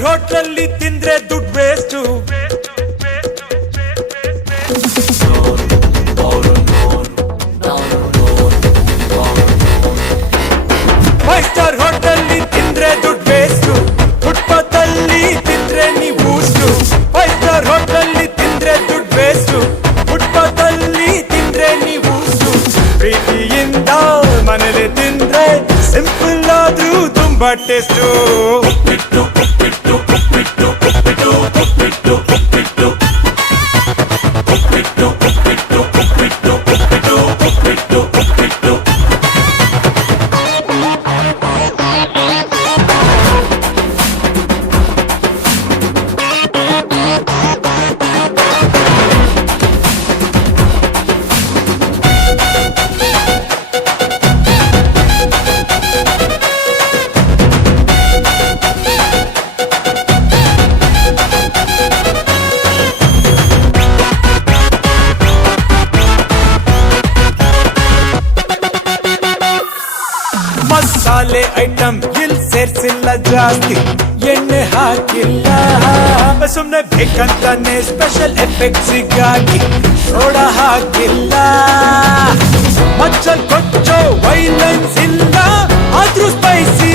Star ಹೋಟ್ಲಲ್ಲಿ ತಿಂದ್ರೆ ದುಡ್ಡು ವೇಸ್ಟ್. ಫೈವ್ ಸ್ಟಾರ್ ಹೋಟೆಲ್ ತಿಂದ್ರೆ ದುಡ್ಡು ವೇಸ್ಟ್. ಫುಟ್ಪಾತ್ ಅಲ್ಲಿ ತಿಂದ್ರೆ ನೀವು ಫೈವ್ ಸ್ಟಾರ್ ಹೋಟೆಲ್ ತಿಂದ್ರೆ ದುಡ್ಡು ವೇಸ್ಟ್. ಫುಟ್ಪಾತ್ ಅಲ್ಲಿ ತಿಂದ್ರೆ ನೀವು ಪ್ರೀತಿಯಿಂದ ಮನೇಲಿ ತಿಂದ್ರೆ ಸಿಂಪಲ್ ಆದ್ರೂ ತುಂಬಾ ಟೇಸ್ಟು. ಮಸಾಲೆ ಐಟಮ್ ಇಲ್ಲಿ ಸೇರ್ಸಿಲ್ಲ ಜಾಸ್ತಿ, ಎಣ್ಣೆ ಹಾಕಿಲ್ಲ. ಸುಮ್ನೆ ಬೇಕಂತಾನೆ ಸ್ಪೆಷಲ್ ಎಫೆಕ್ಟ್ಸಿಗಾಗಿ ಸೋಡಾ ಹಾಕಿಲ್ಲ. ಮಚ್ಚಲ್ ಕೊಚ್ಚೋ ವೈಲೆನ್ಸ್ ಇಲ್ಲ, ಆದ್ರೂ ಸ್ಪೈಸಿ